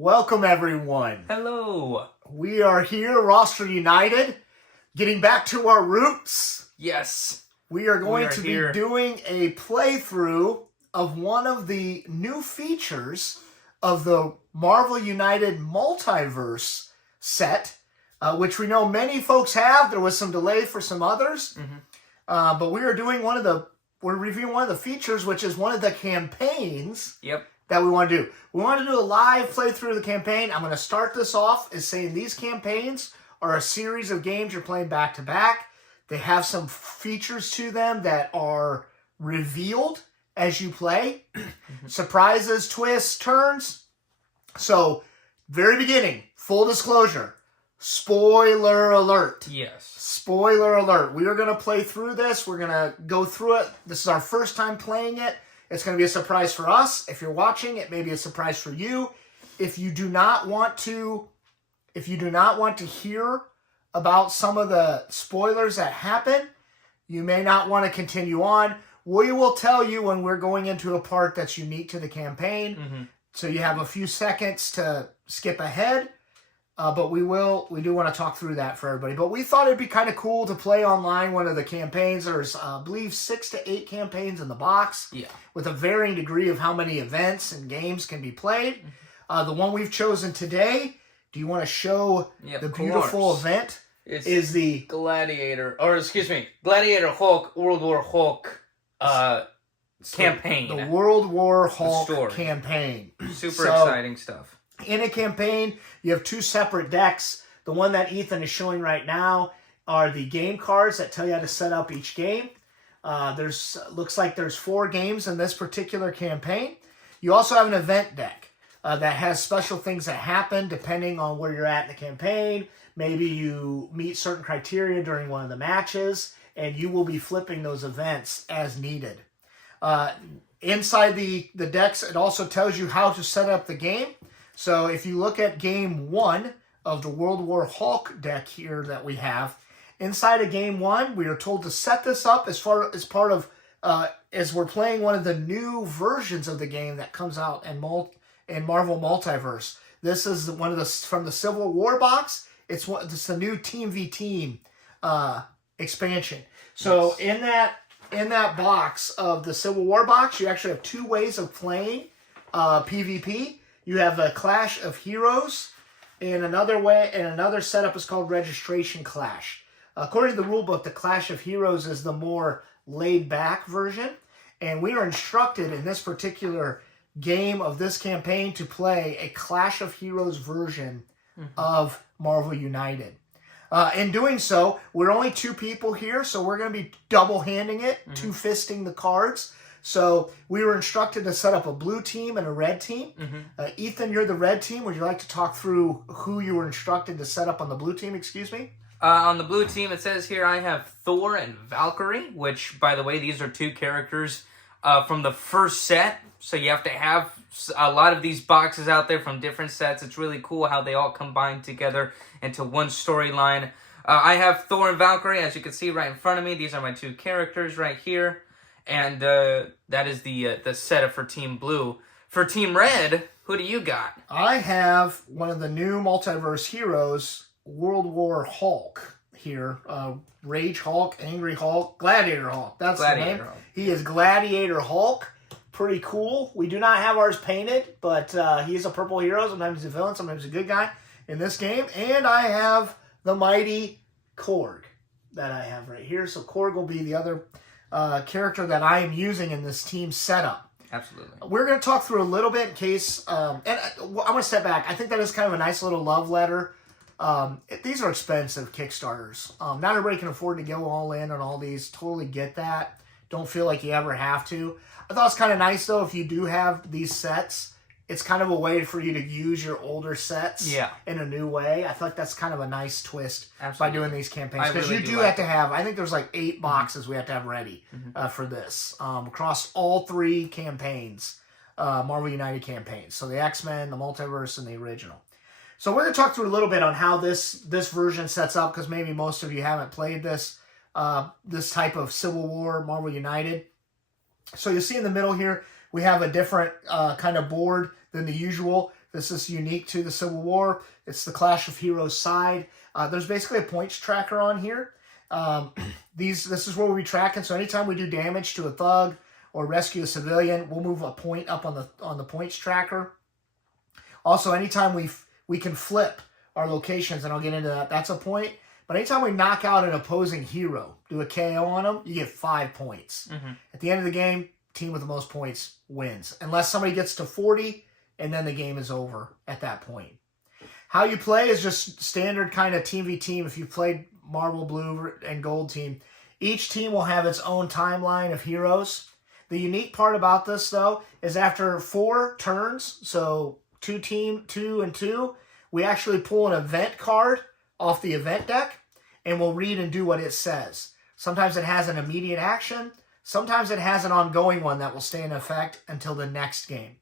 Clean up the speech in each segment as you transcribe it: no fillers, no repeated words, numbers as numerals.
Welcome, everyone. Hello. We are here, Roster United, getting back to our roots. Yes. We are going to be doing a playthrough of one of the new features of the Marvel United Multiverse set, which we know many folks have. There was some delay for some others, but we are doing we're reviewing one of the features, which is one of the campaigns. Yep. That we want to do. We want to do a live playthrough of the campaign. I'm going to start this off as saying these campaigns are a series of games you're playing back to back. They have some features to them that are revealed as you play. Surprises, twists, turns. So, very beginning, full disclosure, spoiler alert. Yes. Spoiler alert. We are going to play through this. We're going to go through it. This is our first time playing it. It's going to be a surprise for us. If you're watching, it may be a surprise for you. If you do not want to hear about some of the spoilers that happen, you may not want to continue on. We will tell you when we're going into a part that's unique to the campaign. So you have a few seconds to skip ahead. But we do want to talk through that for everybody. But we thought it'd be kind of cool to play online one of the campaigns. There's, I believe, 6 to 8 campaigns in the box. Yeah. With a varying degree of how many events and games can be played. The one we've chosen today, do you want to show the beautiful event? Is the Gladiator Hulk, World War Hulk campaign. The World War Hulk campaign. Super exciting stuff. In a campaign, you have 2 separate decks. The one that Ethan is showing right now are the game cards that tell you how to set up each game. Looks like there's 4 games in this particular campaign. You also have an event deck that has special things that happen depending on where you're at in the campaign. Maybe you meet certain criteria during one of the matches, and you will be flipping those events as needed. Inside the decks, it also tells you how to set up the game. So if you look at game 1 of the World War Hulk deck here that we have, inside of game 1, we are told to set this up as we're playing one of the new versions of the game that comes out in Marvel Multiverse. This is from the Civil War box. It's the new Team v Team expansion. So in that box of the Civil War box, you actually have 2 ways of playing PvP. You have a Clash of Heroes, and another setup is called Registration Clash. According to the rulebook, the Clash of Heroes is the more laid-back version, and we are instructed in this particular game of this campaign to play a Clash of Heroes version of Marvel United. In doing so, we're only 2 people here, so we're going to be double-handing it, 2-fisting the cards. So we were instructed to set up a blue team and a red team. Ethan, you're the red team. Would you like to talk through who you were instructed to set up on the blue team? Excuse me. On the blue team, it says here I have Thor and Valkyrie, which, by the way, these are 2 characters from the first set. So you have to have a lot of these boxes out there from different sets. It's really cool how they all combine together into one storyline. I have Thor and Valkyrie, as you can see right in front of me. These are my 2 characters right here. And that is the setup for Team Blue. For Team Red, who do you got? I have one of the new multiverse heroes, World War Hulk here. Rage Hulk, Angry Hulk, Gladiator Hulk. That's Gladiator the name. Hulk. He is Gladiator Hulk. Pretty cool. We do not have ours painted, but he is a purple hero. Sometimes he's a villain, sometimes he's a good guy in this game. And I have the mighty Korg that I have right here. So Korg will be the other character that I am using in this team setup. Absolutely. We're going to talk through a little bit in case, and I'm going to step back. I think that is kind of a nice little love letter. These are expensive Kickstarters. Not everybody can afford to go all in on all these. Totally get that. Don't feel like you ever have to. I thought it's kind of nice, though, if you do have these sets, it's kind of a way for you to use your older sets in a new way. I feel like that's kind of a nice twist by doing these campaigns. Because you do have to have, I think there's like 8 boxes we have to have ready for this. Across all 3 campaigns, Marvel United campaigns. So the X-Men, the Multiverse, and the original. So we're going to talk through a little bit on how this version sets up, because maybe most of you haven't played this type of Civil War Marvel United. So you'll see in the middle here, we have a different kind of board than the usual. This is unique to the Civil War. It's the Clash of Heroes side. There's basically a points tracker on here. This is where we'll be tracking. So anytime we do damage to a thug or rescue a civilian, we'll move a point up on the points tracker. Also, anytime we can flip our locations, and I'll get into that, that's a point. But anytime we knock out an opposing hero, do a KO on them, you get 5 points. Mm-hmm. At the end of the game, team with the most points wins. Unless somebody gets to 40, and then the game is over at that point. How you play is just standard kind of team v team. If you played Marvel Blue and Gold team, each team will have its own timeline of heroes. The unique part about this, though, is after 4 turns, so 2 and 2, we actually pull an event card off the event deck, and we'll read and do what it says. Sometimes it has an immediate action. Sometimes it has an ongoing one that will stay in effect until the next game.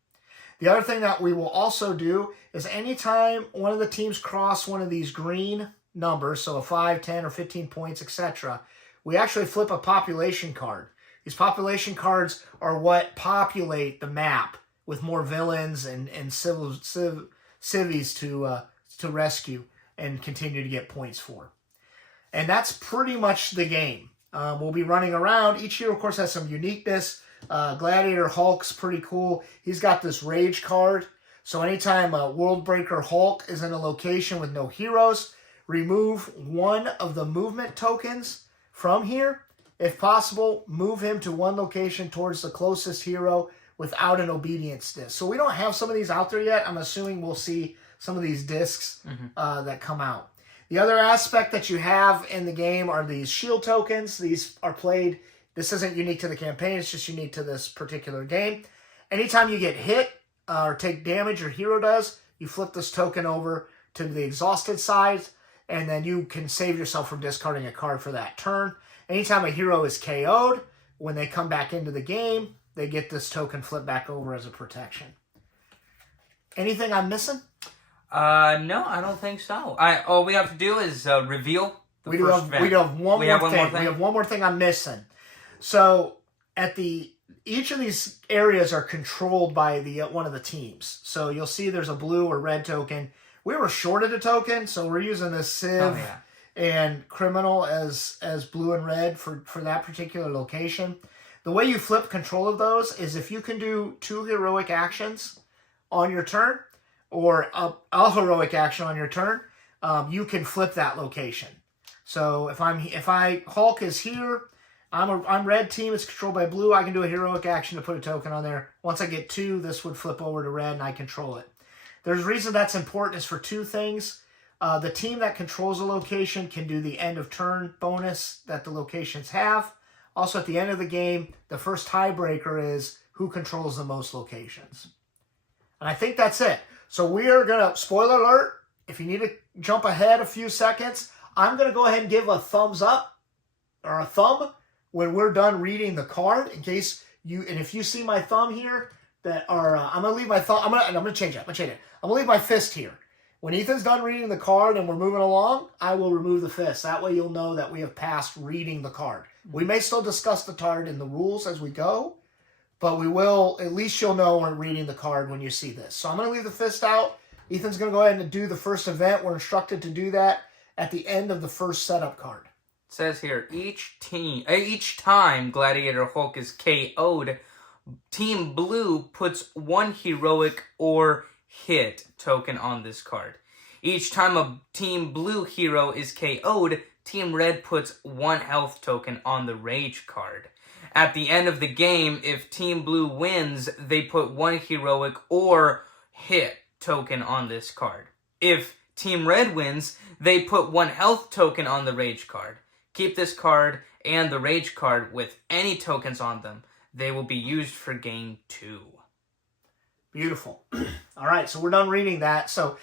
The other thing that we will also do is anytime one of the teams cross one of these green numbers, so a 5, 10, or 15 points, etc., we actually flip a population card. These population cards are what populate the map with more villains and civies to rescue and continue to get points for. And that's pretty much the game. We'll be running around. Each hero, of course, has some uniqueness. Gladiator Hulk's pretty cool. He's got this rage card. So anytime Worldbreaker Hulk is in a location with no heroes, remove one of the movement tokens from here. If possible, move him to one location towards the closest hero without an obedience disc. So we don't have some of these out there yet. I'm assuming we'll see some of these discs that come out. The other aspect that you have in the game are these shield tokens. These are played. This isn't unique to the campaign. It's just unique to this particular game. Anytime you get hit or take damage, your hero does, you flip this token over to the exhausted side, and then you can save yourself from discarding a card for that turn. Anytime a hero is KO'd, when they come back into the game, they get this token flipped back over as a protection. Anything I'm missing? No, I don't think so. All we have to do is reveal the first event. We have one more thing. We have one more thing I'm missing. So each of these areas are controlled by one of the teams. So you'll see there's a blue or red token. We were shorted a token, so we're using this Civ and Criminal as blue and red for that particular location. The way you flip control of those is if you can do 2 heroic actions on your turn, or a heroic action on your turn, you can flip that location. So if Hulk is here, I'm red team, it's controlled by blue, I can do a heroic action to put a token on there. Once I get 2, this would flip over to red and I control it. There's a reason that's important is for 2 things. The team that controls a location can do the end of turn bonus that the locations have. Also at the end of the game, the first tiebreaker is who controls the most locations. And I think that's it. So we are going to, spoiler alert, if you need to jump ahead a few seconds, I'm going to go ahead and give a thumbs up or a thumb when we're done reading the card in case you, and if you see my thumb here, I'm going to leave my thumb, I'm going to change it. I'm going to leave my fist here. When Ethan's done reading the card and we're moving along, I will remove the fist. That way you'll know that we have passed reading the card. We may still discuss the card in the rules as we go, but we will, at least you'll know we're reading the card when you see this. So I'm going to leave the fist out. Ethan's going to go ahead and do the first event. We're instructed to do that at the end of the first setup card. It says here, each time Gladiator Hulk is KO'd, Team Blue puts 1 heroic or hit token on this card. Each time a Team Blue hero is KO'd, Team Red puts 1 health token on the Rage card. At the end of the game, if Team Blue wins, they put 1 heroic or hit token on this card. If Team Red wins, they put 1 health token on the Rage card. Keep this card and the Rage card with any tokens on them. They will be used for game 2. Beautiful. All right, so we're done reading that. So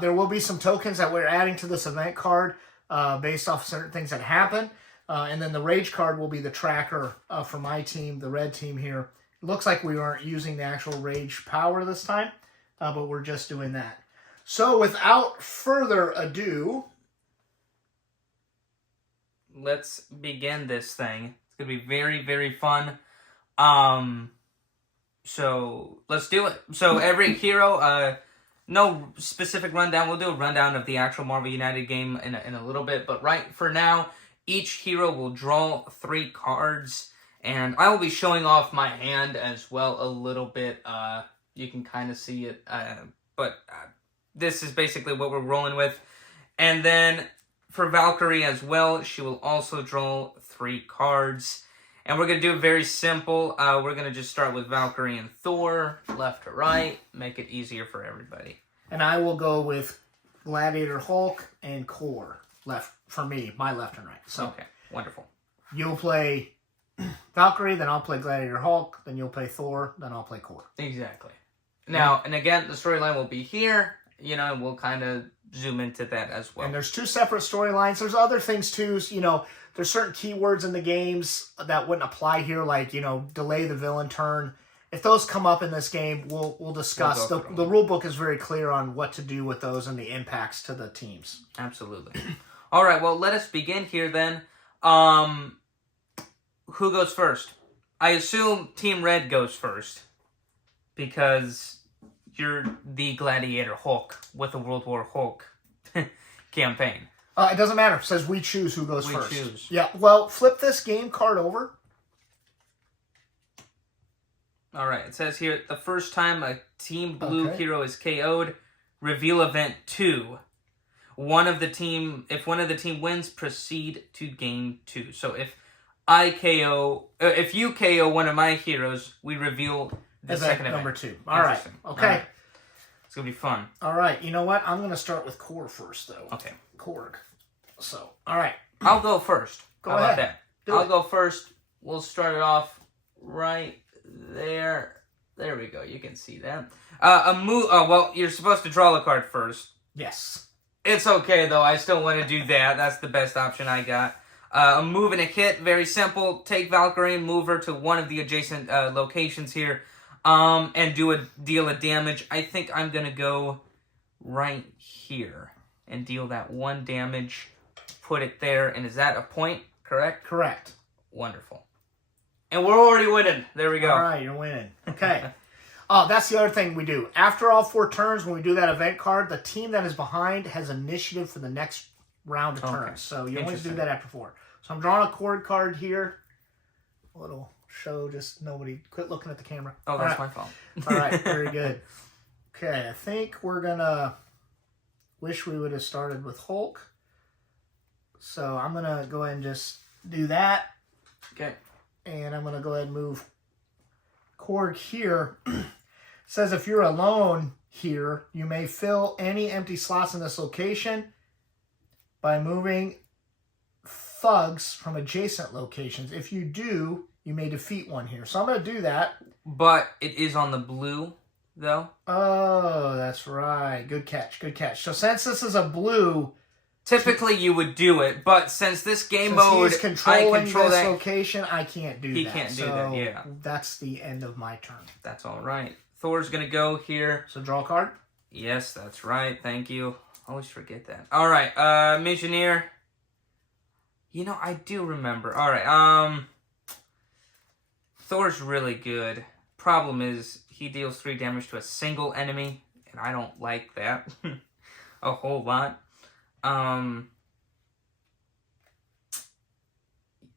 there will be some tokens that we're adding to this event card based off certain things that happen. And then the Rage card will be the tracker for my team, the red team here. It looks like we aren't using the actual Rage power this time, but we're just doing that. So without further ado, let's begin this thing. It's going to be very, very fun. So let's do it. So every hero, no specific rundown. We'll do a rundown of the actual Marvel United game in a little bit. But right for now, each hero will draw 3 cards. And I will be showing off my hand as well a little bit. You can kind of see it. But this is basically what we're rolling with. And then for Valkyrie as well, she will also draw 3 cards. And we're going to do it very simple. We're going to just start with Valkyrie and Thor, left to right, make it easier for everybody. And I will go with Gladiator Hulk and Core, left for me, my left and right. So Okay, wonderful. you'll play Valkyrie, then I'll play Gladiator Hulk, then you'll play Thor, then I'll play Core. Exactly. Now, and again, the storyline will be here, and we'll kind of zoom into that as well. And there's 2 separate storylines. There's other things too, there's certain keywords in the games that wouldn't apply here, like, delay the villain turn. If those come up in this game, we'll discuss. We'll The rule book is very clear on what to do with those and the impacts to the teams. Absolutely. All right, well, let us begin here then. Who goes first? I assume Team Red goes first because you're the Gladiator Hulk with the World War Hulk campaign. It doesn't matter. It says we choose who goes first. We choose. Yeah, well, flip this game card over. All right, it says here, the first time a Team Blue Okay. hero is KO'd, reveal event 2. If one of the team wins, proceed to game 2. So if you KO one of my heroes, we reveal the second event. Number 2. All right. Interesting. Okay. All right. It's going to be fun. All right. You know what? I'm going to start with Core first, though. Okay. Korg. So, all right. I'll go first. Go How ahead. about that? Do I'll it. go first. We'll start it off right there. There we go. You can see that. Well, you're supposed to draw the card first. Yes. It's okay, though. I still want to do that. That's the best option I got. A move and a hit. Very simple. Take Valkyrie, move her to one of the adjacent locations here, and deal a damage. I think I'm going to go right here and deal that 1 damage. Put it there. And is that a point? Correct? Correct. Wonderful. And we're already winning. There we go. All right, you're winning. Okay. That's the other thing we do. After all 4 turns, when we do that event card, the team that is behind has initiative for the next round of turns. So you always do that after 4. So I'm drawing a cord card here. A little show, just nobody quit looking at the camera. Oh, that's my fault. All right, very good. Okay, I think we're going to wish we would have started with Hulk. So I'm going to go ahead and just do that. Okay. And I'm going to go ahead and move Korg here. It says if you're alone here, you may fill any empty slots in this location by moving thugs from adjacent locations. If you do, you may defeat one here. So I'm going to do that. But it is on the blue, though. Oh, that's right. Good catch. Good catch. So since this is a blue, Typically, you would do it, but since this game since mode, he's I controlling control this that. location, I can't do that. He can't do that, yeah. That's the end of my turn. That's all right. Thor's gonna go here. So draw a card. Yes, that's right. Thank you. Always forget that. All right, Missioneer. I do remember. All right, Thor's really good. Problem is, he deals 3 damage to a single enemy, and I don't like that a whole lot.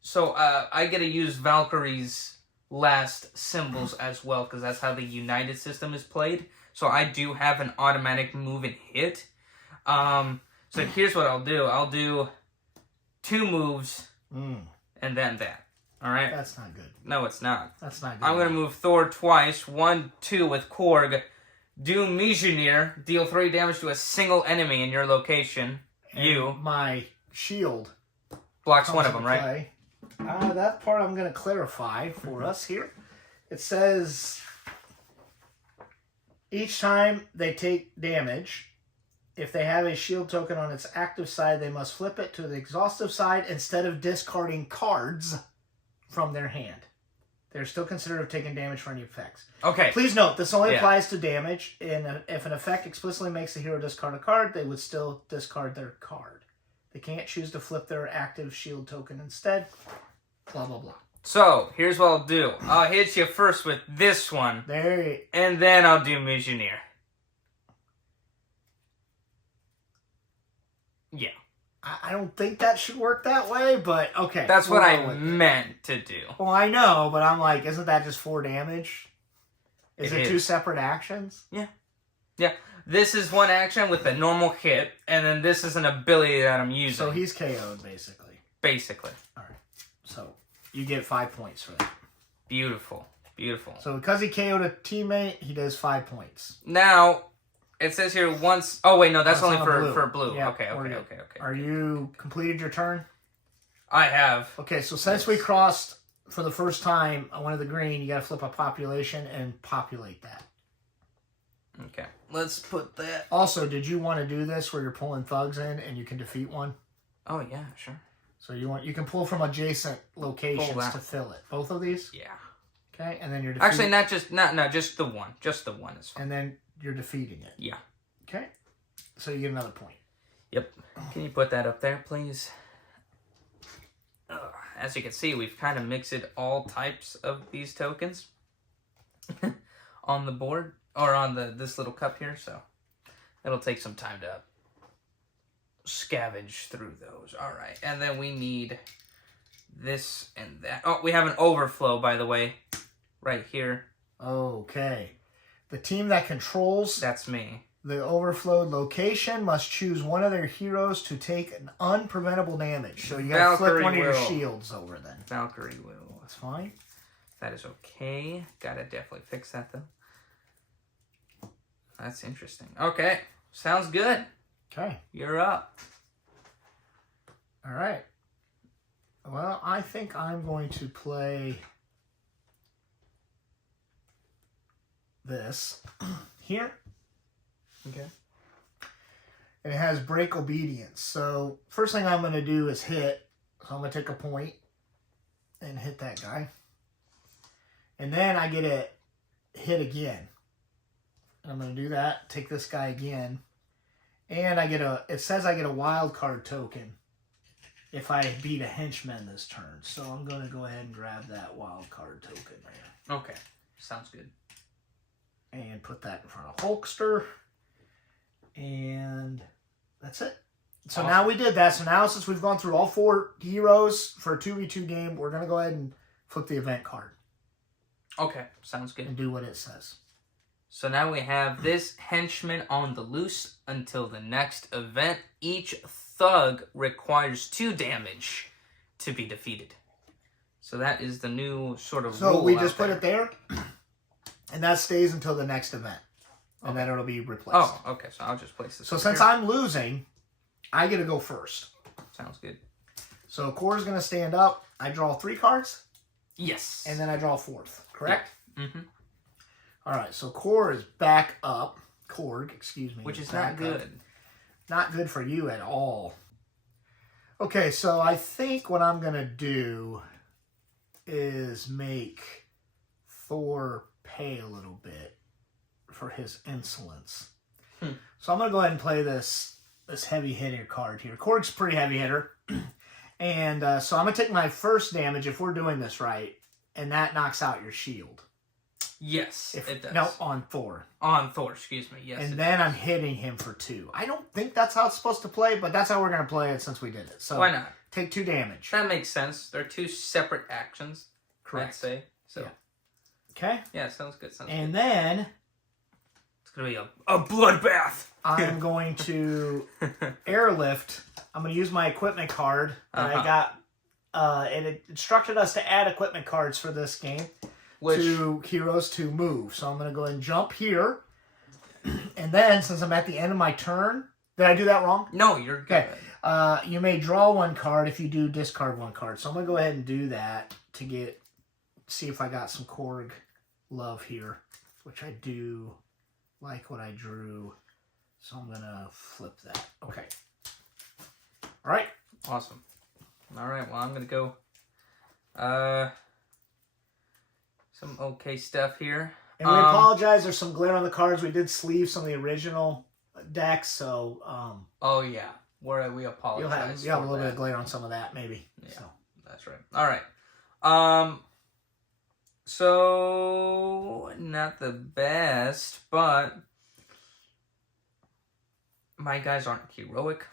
So I get to use Valkyrie's last symbols as well, because that's how the United system is played. So I do have an automatic move and hit. So here's what I'll do. I'll do 2 moves and then that. All right? That's not good. No, it's not. That's not good. I'm going to move Thor twice. 1, 2 with Korg. Do Missioneer. Deal 3 damage to a single enemy in your location. And my shield Blocks comes one of into them, right? play. That part I'm going to clarify for us here. It says each time they take damage, if they have a shield token on its active side, they must flip it to the exhaustive side instead of discarding cards from their hand. They're still considered taking damage for any effects. Okay. Please note, this only Yeah. applies to damage, and if an effect explicitly makes the hero discard a card, they would still discard their card. They can't choose to flip their active shield token instead. Blah, blah, blah. So, here's what I'll do. I'll hit you first with this one, There you and then I'll do Missioneer. I don't think that should work that way, but okay. That's we'll what go I with it. meant to do. Well, I know, but I'm like, isn't that just 4 damage? Is It it 2 is. separate actions? Yeah. This is one action with a normal hit, and then this is an ability that I'm using. So he's KO'd, basically. Basically. All right. So you get 5 points for that. Beautiful. Beautiful. So because he KO'd a teammate, he does 5 points. Now, it says here once... Oh, wait, no, that's only on for blue. Yeah, Okay. Are you completed your turn? I have. Okay, so since we crossed for the first time one of the green, you got to flip a population and populate that. Okay. Let's put that... Also, did you want to do this where you're pulling thugs in and you can defeat one? Oh, yeah, sure. So you can pull from adjacent locations to fill it. Both of these? Yeah. Okay, and then you're Actually, just the one. Just the one is fine. And then you're defeating it. Yeah. Okay. So you get another point. Yep. Can you put that up there, please? As you can see, we've kind of mixed all types of these tokens on the board, or on this little cup here, so it'll take some time to scavenge through those. All right, and then we need this and that. Oh, we have an overflow, by the way, right here. Okay. The team that controls That's me. the overflowed location must choose one of their heroes to take an unpreventable damage. So you gotta flip Valkyrie one of your will. shields over then. Valkyrie will. That's fine. That is okay. Gotta definitely fix that, though. That's interesting. Okay, sounds good. Okay. You're up. All right. Well, I think I'm going to play this here. Okay. And it has break obedience. So first thing I'm going to do is hit. So I'm going to take a point and hit that guy. And then I get a hit again. I'm going to do that. Take this guy again. And it says I get a wild card token if I beat a henchman this turn. So I'm going to go ahead and grab that wild card token there. Okay. Sounds good. And put that in front of Hulkster. And that's it. So Awesome. Now we did that. So now since we've gone through all 4 heroes for a 2v2 game, we're going to go ahead and flip the event card Okay. Sounds good. and do what it says. So now we have this henchman on the loose until the next event. Each thug requires 2 damage to be defeated. So that is the new sort of rule So we out just put there. it there, and that stays until the next event. And then it'll be replaced. Oh, okay. So I'll just place this. So over since here. I'm losing, I get to go first. Sounds good. So Korg's going to stand up. I draw 3 cards, Yes. and then I draw 4th. Correct? Mm-hmm. All right. So Korg is back up. Korg, excuse me. Which is back not up. good. Not good for you at all. Okay, so I think what I'm going to do is make Thor pay a little bit for his insolence. So I'm going to go ahead and play this heavy hitter card here. Korg's a pretty heavy hitter. And so I'm going to take my first damage if we're doing this right, and that knocks out your shield. Yes, it does. No, on Thor. On Thor, excuse me. Yes. And then I'm hitting him for 2. I don't think that's how it's supposed to play, but that's how we're going to play it since we did it. So Why not? take 2 damage. That makes sense. They're 2 separate actions. Correct. I'd say. So Yeah. Okay? yeah, sounds good. Sounds And good. then It's gonna be a bloodbath. I'm going to airlift. I'm going to use my equipment card that I got. It instructed us to add equipment cards for this game to heroes to move. So I'm going to go ahead and jump here. And then, since I'm at the end of my turn, did I do that wrong? No, you're good. Okay. You may draw 1 card. If you do, discard 1 card. So I'm going to go ahead and do that to see if I got some Korg love here, which I do like what I drew. So I'm going to flip that. Okay. All right. Awesome. All right. Well, I'm gonna go. Some okay stuff here. And we apologize. There's some glare on the cards. We did sleeve some of the original decks, so Oh yeah. We apologize. you'll have a for little bit that. of glare on some of that, maybe. Yeah. So. That's right. All right. So not the best, but my guys aren't heroic.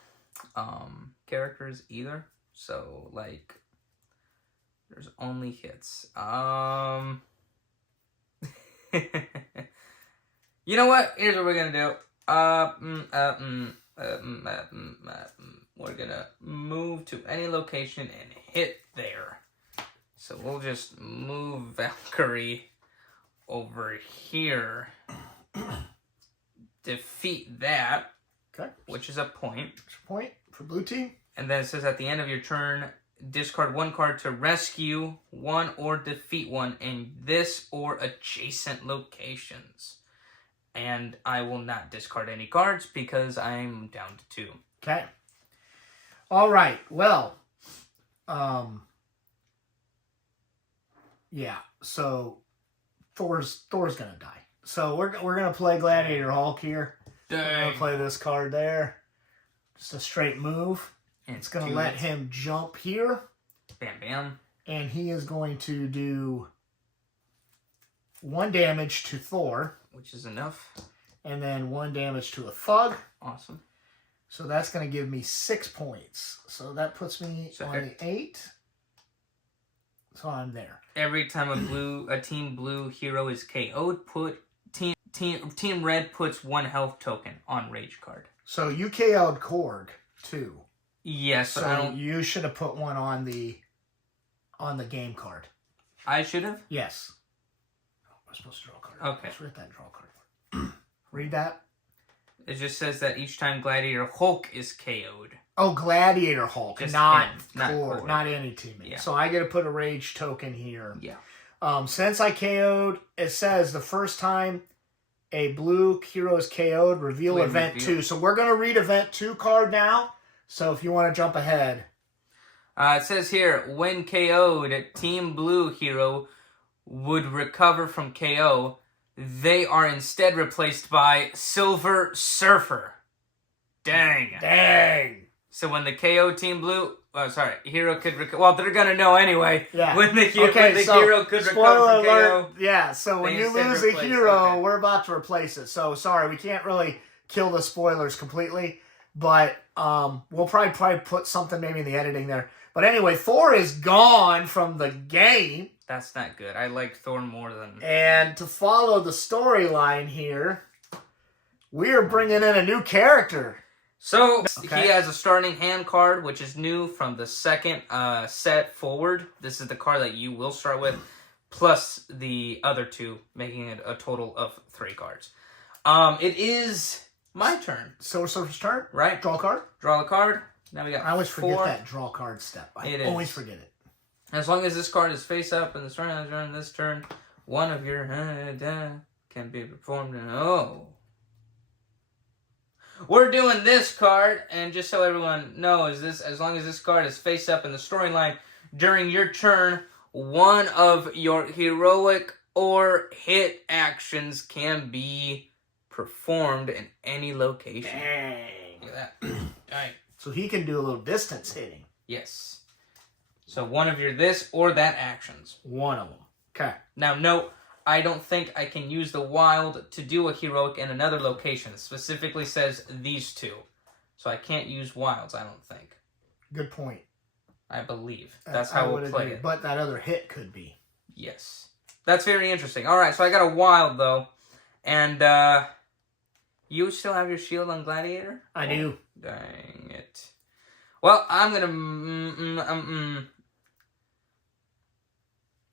characters either. So like, there's only hits. You know what? Here's what we're gonna do. We're gonna move to any location and hit there. So we'll just move Valkyrie over here. Defeat that. Okay. Which is a point. Point for blue team. And then it says at the end of your turn, discard one card to rescue one or defeat one in this or adjacent locations. And I will not discard any cards because I'm down to 2. Okay. All right. Well, yeah. So Thor's gonna die. So we're gonna play Gladiator Hulk here. We're gonna play this card there. Just a straight move. And It's gonna let him jump here. Bam, bam. And he is going to do 1 damage to Thor. Which is enough. And then 1 damage to a thug. Awesome. So that's going to give me 6 points. So that puts me on the 8. So I'm there. Every time a team blue hero is KO'd, team red puts 1 health token on rage card. So you KO'd Korg too. Yes, so but I don't. You should have put 1 on the game card. I should have. Yes. I'm supposed to draw a card. Okay. Let's read that and draw a card. Read that. It just says that each time Gladiator Hulk is KO'd. Oh, Gladiator Hulk, Just not him, not Korg, Korg. not any teammate. Yeah. So I get to put a rage token here. Yeah. Since I KO'd, it says the first time a blue hero is KO'd, reveal event 2. So we're going to read event 2 card now. So if you want to jump ahead. It says here, when KO'd, Team Blue hero would recover from KO. They are instead replaced by Silver Surfer. Dang. So when the KO Team Blue, hero could recover. Well, they're gonna know anyway. Yeah. When the hero could recover from KO. Yeah. So when they you instead lose a replace- hero, okay. we're about to replace it. So sorry, we can't really kill the spoilers completely, but we'll probably put something maybe in the editing there. But anyway, Thor is gone from the game. That's not good. I like Thor more than. And to follow the storyline here, we are bringing in a new character. So, Okay. he has a starting hand card, which is new from the second set forward. This is the card that you will start with, plus the other 2, making it a total of 3 cards. It is my turn. Silver Surfer's turn. Right? Draw a card. Draw the card. Now we got I always 4. forget that draw card step. I always forget it. As long as this card is face up in the start of this turn, one of your can be performed. We're doing this card, and just so everyone knows, this as long as this card is face up in the storyline during your turn, one of your heroic or hit actions can be performed in any location. Dang. Look at that. Alright. So he can do a little distance hitting. Yes. So one of your this or that actions. One of them. Okay. Now, note, I don't think I can use the wild to do a heroic in another location. It specifically says these 2. So I can't use wilds, I don't think. Good point. I believe. That's how we'll play it. But that other hit could be. Yes. That's very interesting. Alright, so I got a wild, though. And, you still have your shield on Gladiator? I do. Dang it. Well, I'm gonna...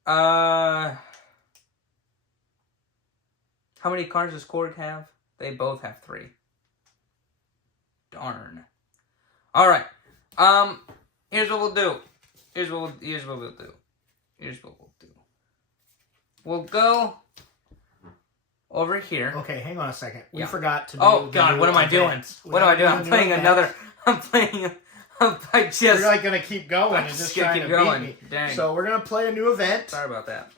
How many cards does Korg have? They both have 3. Darn. Alright. Here's what we'll do. Here's what we'll do. We'll go over here. Okay, hang on a second. We Yeah. forgot to do Oh the god, new what am I doing? events. What am I doing? I'm playing another. I just. You're like going to keep going and just just gonna trying keep to going. beat me. Dang. So we're going to play a new event. Sorry about that.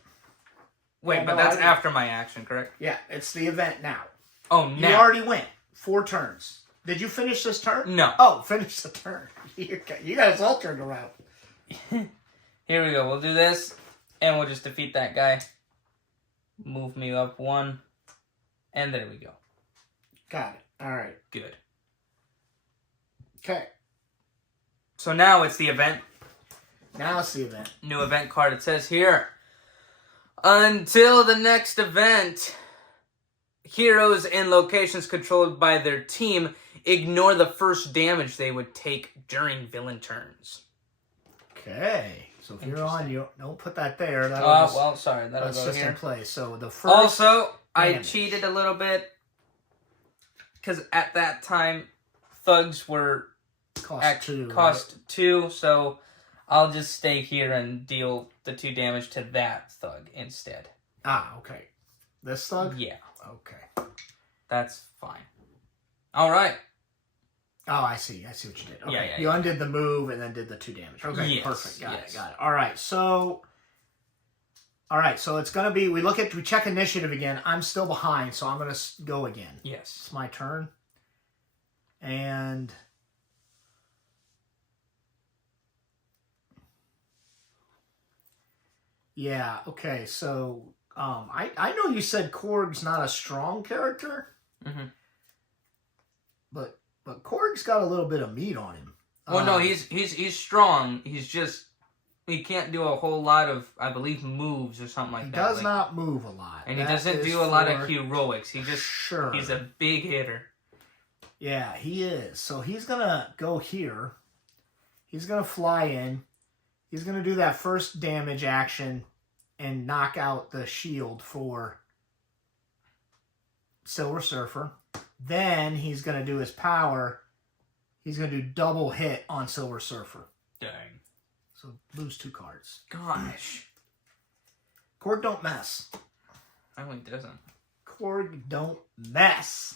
Wait, Yeah, but no, that's I- after my action, correct? Yeah, it's the event now. Oh, You now. already went 4 turns. Did you finish this turn? No. Oh, finish the turn. You got us all turned around. Here we go. We'll do this, and we'll just defeat that guy. Move me up 1, and there we go. Got it. All right. Good. Okay. So now it's the event. Now it's the event. New event card. It says here, until the next event, heroes in locations controlled by their team ignore the first damage they would take during villain turns. Okay. So if you're on, you don't put that there. That'll Well, sorry. That'll that's go just here. in place. So the first. Also, I damage. cheated a little bit because at that time, thugs were cost 2, so I'll just stay here and deal the 2 damage to that thug instead. Ah, okay. This thug? Yeah, Okay. that's fine. All right. Oh, I see what you did. Okay. Yeah, you undid the move and then did the 2 damage. Okay, Yes, perfect. Got yes. it. All right, so it's gonna be. We check initiative again. I'm still behind, so I'm gonna go again. Yes. It's my turn, and yeah. Okay, so I know you said Korg's not a strong character, Mm-hmm. but Korg's got a little bit of meat on him. Well, no, he's strong. He's just he can't do a whole lot of, I believe, moves or something like He that. does like, not move a lot. and he That doesn't is do a lot of for heroics. He just sure. he's a big hitter. Yeah, he is. So he's gonna go here. He's gonna fly in. He's gonna do that first damage action and knock out the shield for Silver Surfer. Then he's gonna do his power. He's gonna do double hit on Silver Surfer. Dang. So lose 2 cards. Gosh. Korg don't mess. No, he doesn't. Korg don't mess.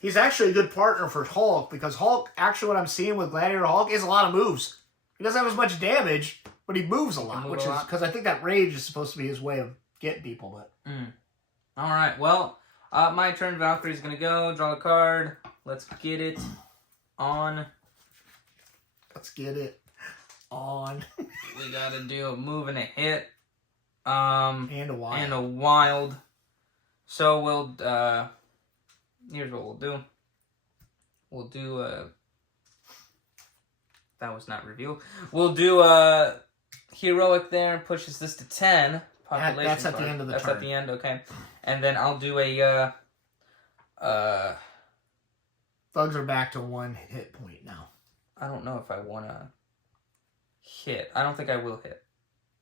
He's actually a good partner for Hulk because Hulk, actually what I'm seeing with Gladiator Hulk is a lot of moves. He doesn't have as much damage, but he moves a lot, move which a is lot. because I think that rage is supposed to be his way of getting people. But All right. Well, my turn. Valkyrie's gonna go draw a card. Let's get it on. let's get it on We gotta do a move and a hit. and a wild. And a wild. So we'll here's what we'll do. We'll do that was not revealed. We'll do heroic there, pushes this to 10 population. That's at the card. end of the That's turn. at the end, okay. And then I'll do a Thugs are back to 1 hit point now. I don't know if I wanna hit. I don't think I will hit.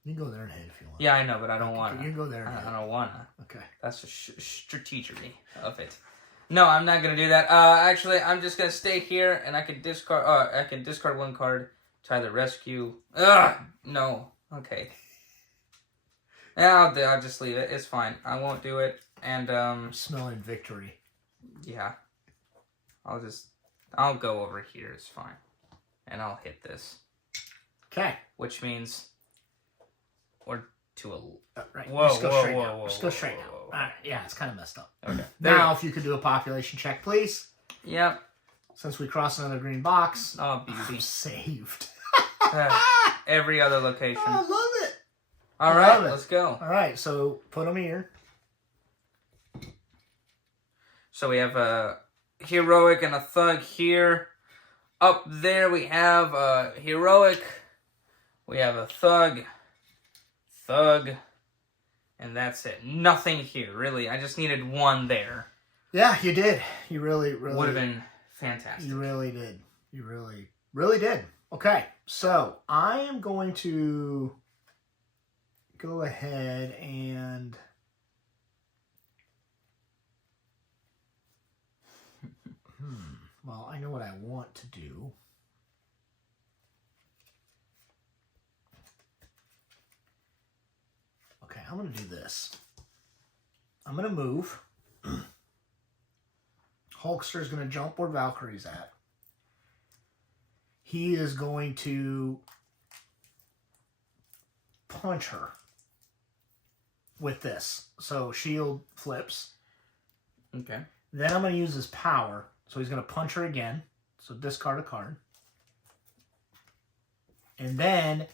You can go there and hit if you want. Yeah, I know, but I don't You wanna. can go there and hit. I don't wanna. Okay. That's the strategery of it. No, I'm not gonna do that. Actually, I'm just gonna stay here, and I can discard. I can discard 1 card to either rescue. No. Okay. Yeah, I'll just leave it. It's fine. I won't do it. And I'm smelling victory. yeah, I'll go over here. It's fine, and I'll hit this, Okay. which means we're to a. Right. Whoa, Just go whoa, straight whoa, now. whoa, Just go whoa, straight whoa, now. whoa. All right. Yeah, it's kind of messed up. Okay. Now, if you could do a population check, please. Yep. Since we crossed another green box. Oh, I'm beauty. saved. Every other location. I love it. All I right, love it. let's go. All right, so put them here. So we have a heroic and a thug here. Up there we have a heroic. We have a thug. And that's it. Nothing here, really. I just needed 1 there. Yeah, you did. You really Would have been fantastic. You really did. You really did. Okay, so I am going to go ahead and well, I know what I want to do. Okay, I'm going to do this. I'm going to move. Hulkster's going to jump where Valkyrie's at. He is going to punch her with this. So shield flips. Okay. Then I'm going to use his power. So he's going to punch her again. So discard a card. And then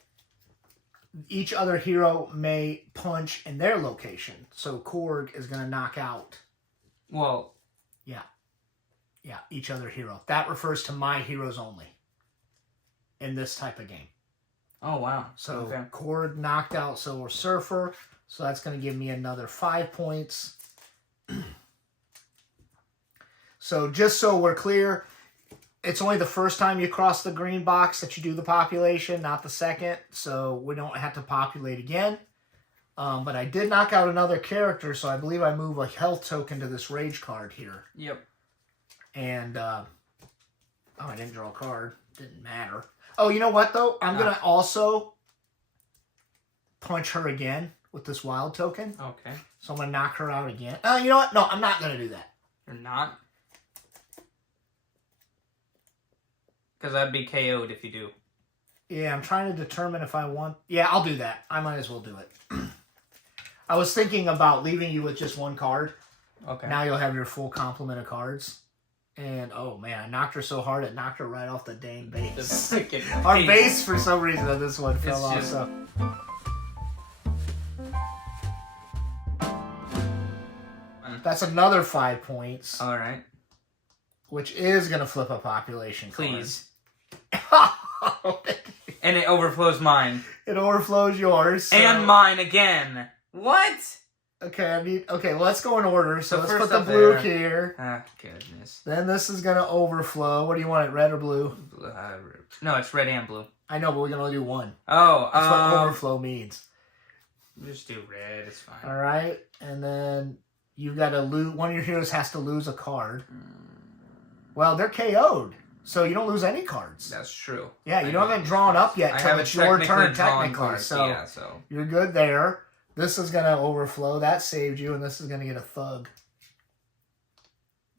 each other hero may punch in their location. So Korg is going to knock out. Well, Yeah, each other hero. That refers to my heroes only. in this type of game. Oh, wow. So Okay. Cord knocked out Silver Surfer, so that's going to give me another 5 points. So just so we're clear, it's only the first time you cross the green box that you do the population, not the second, so we don't have to populate again. But I did knock out another character, so I believe I move a health token to this rage card here. Yep. And, oh, I didn't draw a card. Didn't matter. Oh, you know what, though? I'm going to also punch her again with this wild token. Okay. So I'm going to knock her out again. You know what? No, I'm not going to do that. You're not? Because I'd be KO'd if you do. Yeah, I'm trying to determine if I want... Yeah, I'll do that. I might as well do it. I was thinking about leaving you with just one card. Okay. Now you'll have your full complement of cards. And, oh man, I knocked her so hard it knocked her right off the dang The base. freaking Our base, for some reason, on this one fell off. just- So. That's another 5 points, All right. which is going to flip a population card. Please. And it overflows mine. It overflows yours. So. And mine again. What? Okay, okay, well, let's go in order. So So let's first put the up blue there. here. Ah, goodness. Then this is going to overflow. What do you want it, red or blue? No, it's red and blue. I know, but we can only do one. Oh, That's what overflow means. just do red. It's fine. All right, and then you got to lose. One of your heroes has to lose a card. Well, they're KO'd, so you don't lose any cards. That's true. Yeah, you don't have it drawn up yet I until haven't it's your turn, drawn technically. cards, So yeah, so you're good there. This is going to overflow. That saved you, and this is going to get a thug.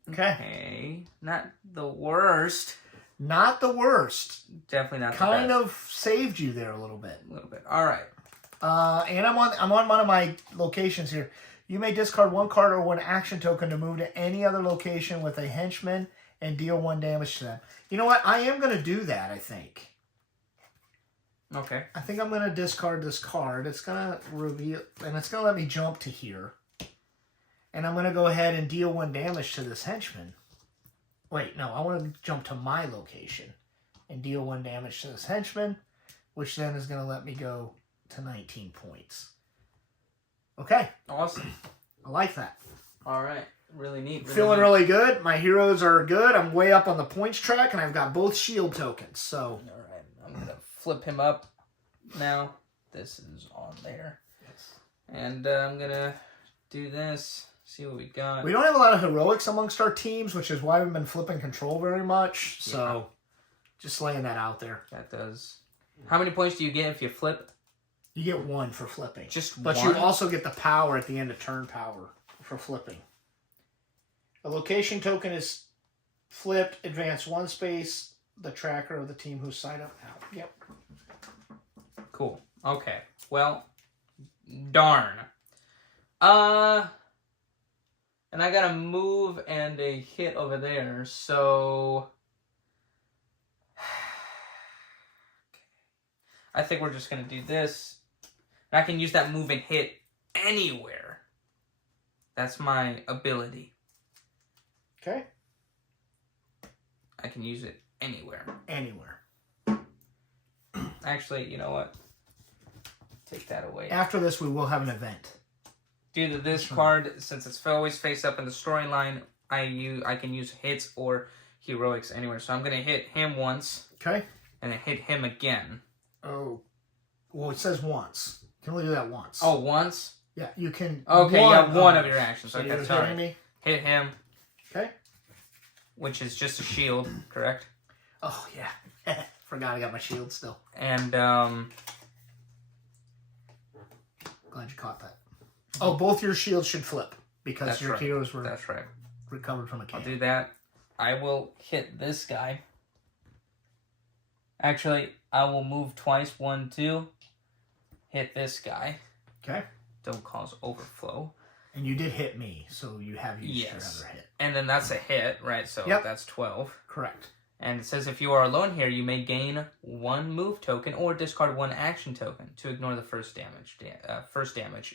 Okay. Okay, not the worst. Not the worst. Definitely not. Kind the best. of saved you there a little bit. A little bit. All right. And I'm on one of my locations here. You may discard one card or one action token to move to any other location with a henchman and deal 1 damage to them. You know what? I am going to do that, I think. Okay. I think I'm going to discard this card. It's going to reveal, and it's going to let me jump to here. And I'm going to go ahead and deal 1 damage to this henchman. Wait, no, I want to jump to my location and deal 1 damage to this henchman, which then is going to let me go to 19 points. Okay, Awesome. I like that. All right. Really neat. Feeling neat. really good. My heroes are good. I'm way up on the points track, and I've got both shield tokens. So, All right. I'm gonna flip him up now. This is on there. yes. And I'm gonna do this. See what we got. We don't have a lot of heroics amongst our teams, which is why we've been flipping control very much. So, just laying that out there. That does. How many points do you get if you flip? You get 1 for flipping. Just But one? you also get the power at the end of turn power for flipping. A location token is flipped, advance 1 space, the tracker of the team who's side up now. Yep. Cool. Okay. Well, darn. And I got a move and a hit over there, so I think we're just gonna do this. And I can use that move and hit anywhere. That's my ability. Okay. I can use it anywhere. Anywhere. Actually, you know what? Take that away. After this, we will have an event. Due to this card, since it's always face up in the storyline, I can use hits or heroics anywhere. So I'm gonna hit him once, Okay. and then hit him again. Oh. Well, it says once. You can only do that once. Oh, once? Yeah, you can. Okay, one of your actions. So Okay, you're sorry. hitting me? Hit him, Okay. which is just a shield, correct? Oh, yeah. Forgot I got my shield still. And Glad you caught that. Oh, both your shields should flip because That's your right. heroes were that's right. recovered from a I'll can. do that. I will hit this guy. Actually, I will move twice. 1, 2. Hit this guy. Okay. Don't cause overflow. And you did hit me, so you have used Yes. your other hit. And then that's a hit, right? So Yep. that's 12. Correct. And it says if you are alone here, you may gain 1 move token or discard 1 action token to ignore the first damage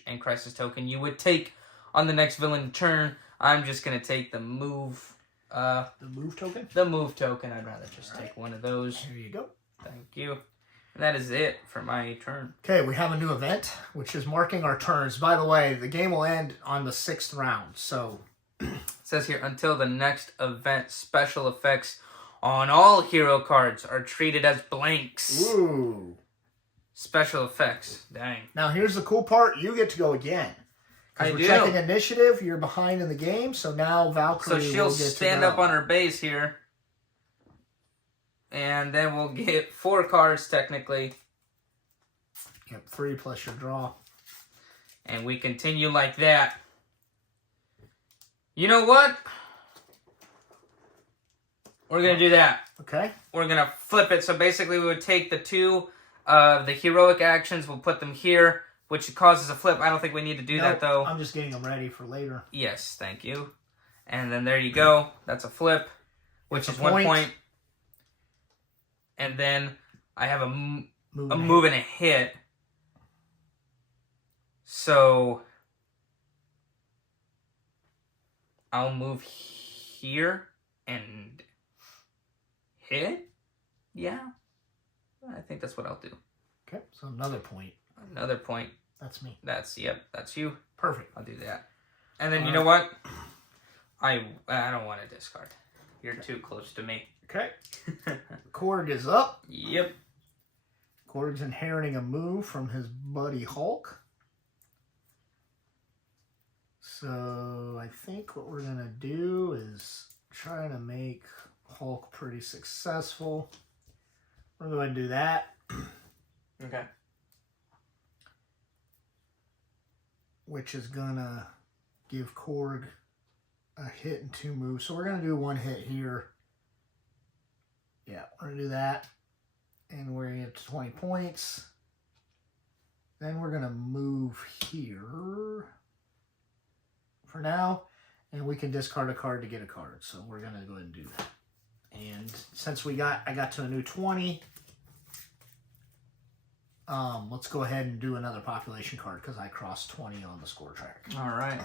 and crisis token you would take on the next villain turn. I'm just gonna take the move. The move token? The move token. I'd rather just Alright. take one of those. Here you go. Thank you. And that is it for my turn. Okay, we have a new event, which is marking our turns. By the way, the game will end on the 6th round, so... It says here, until the next event, special effects on all hero cards are treated as blanks. Ooh. Special effects. Dang. Now, here's the cool part. You get to go again. I We're do. checking initiative. You're behind in the game, so now Valkyrie So she'll will get stand to up go. on her base here. And then we'll get 4 cards, technically. Yep, 3 plus your draw. And we continue like that. You know what? We're going to do that. Okay. We're going to flip it. So basically we would take the 2 the heroic actions, we'll put them here, which causes a flip. I don't think we need to do that, though. I'm just getting them ready for later. Yes, thank you. And then there you go. That's a flip, which It's is a 1 point. point. And then I have a Move move and a hit. So I'll move here and hit. Yeah, I think that's what I'll do. Okay, so another point. Another point. That's me. That's that's you. Perfect. I'll do that. And then you know what? I don't want to discard. You're too close to me. Okay. Korg is up. Yep. Korg's inheriting a move from his buddy Hulk. So I think what we're going to do is try to make Hulk pretty successful. We're going to do that. Okay. Which is going to give Korg a hit and 2 moves. So we're going to do 1 hit here. Yeah, we're going to do that. And we're going to get to 20 points. Then we're going to move here for now. And we can discard a card to get a card. So we're going to go ahead and do that. And since I got to a new 20, let's go ahead and do another population card because I crossed 20 on the score track. All right.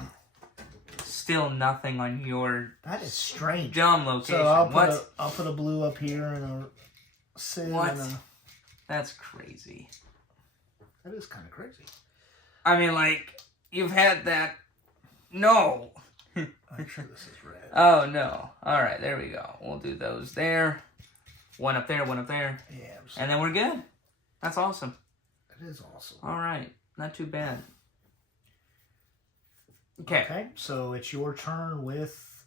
Still nothing on your That is strange. dumb location. So I'll What? put a blue up here and a Sid. What? And That's crazy. that is kind of crazy. I mean, like, you've had that. No. I'm sure this is red. Oh, no. All right, there we go. We'll do those there. 1 up there, 1 up there. Yeah, And then we're good. That's awesome. it is awesome. All right. Not too bad. Okay. Okay, so it's your turn with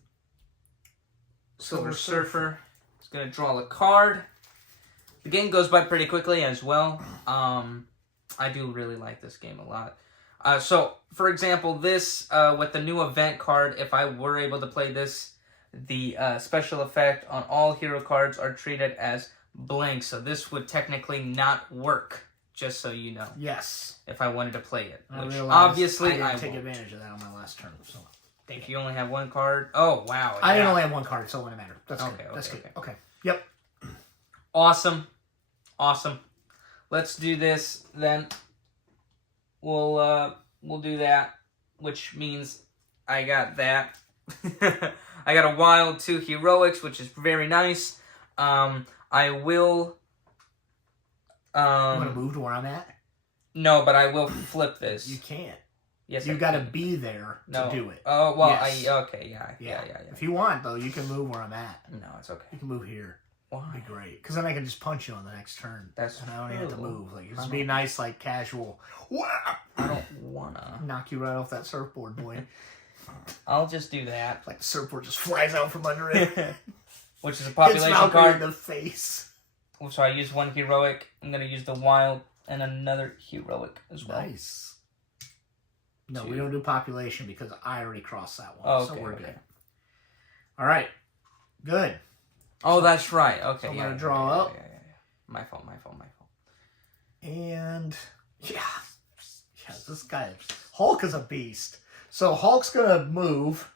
Silver Surfer is going to draw a card. The game goes by pretty quickly as well. I do really like this game a lot. So, for example, this, with the new event card, if I were able to play this, the special effect on all hero cards are treated as blank. So this would technically not work, just so you know, Yes. if I wanted to play it. I Which realized obviously I I didn't take won't. advantage of that on my last turn. So If you only have 1 card. Oh, wow. I didn't yeah. only have 1 card, so it wouldn't matter. That's Okay, good. That's okay, good. Okay. Yep. Awesome. Awesome. Let's do this then. We'll do that, which means I got that. I got a wild 2 heroics, which is very nice. I will You want to move to where I'm at? no, but I will flip this. You can't. Yes, You I got to can. be there No. to do it. Oh, well, Yes. okay, yeah. If you want, though, you can move where I'm at. No, it's okay. You can move here. Why? That'd be great. Because then I can just punch you on the next turn. That's and I don't even have to true. move. Like, just be nice, like, casual. Wah! I don't wanna. Knock you right off that surfboard, boy. I'll just do that. Like, the surfboard just flies out from under it. Which is a Hits population Valkyrie card. in the face. So I used 1 heroic. I'm gonna use the wild and another heroic as well. Nice. No, 2. we don't do population because I already crossed that one. Oh, so okay, we're okay. good. All right. Good. Oh, that's right. Okay. So I'm yeah, gonna yeah, draw yeah, up. Yeah. My fault. And yeah, this guy, Hulk is a beast. So Hulk's gonna move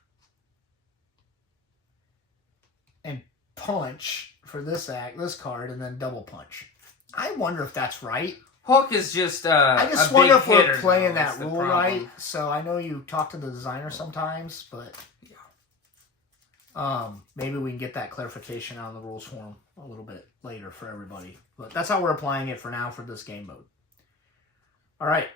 and punch for this card, and then double punch. I wonder if that's right. Hulk is just I just a wonder big if we're hitter, playing though. that That's the rule problem. right. So I know you talk to the designer sometimes, but maybe we can get that clarification out of the rules for him. a little bit later for everybody. But that's how we're applying it for now for this game mode. All right.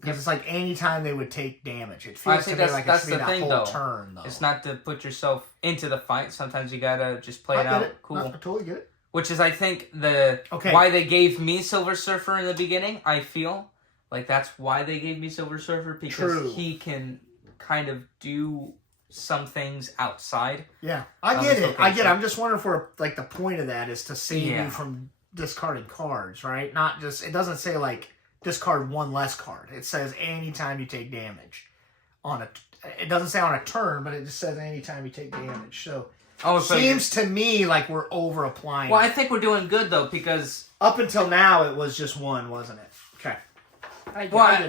Because it's like any time they would take damage. It feels to me like it should be that whole turn, though. It's not to put yourself into the fight. Sometimes you gotta just play it out. Cool. I totally get it. Which is, I think, why they gave me Silver Surfer in the beginning. I feel like that's why they gave me Silver Surfer, because he can kind of do some things outside. Yeah, I get it. I get it. I'm just wondering for like the point of that is to save you from discarding cards, right? Not just, it doesn't say like discard one less card. It says anytime you take damage on it doesn't say on a turn, but it just says anytime you take damage. So seems to me like we're over applying. Well, I think we're doing good though, because up until now it was just one, wasn't it? Okay.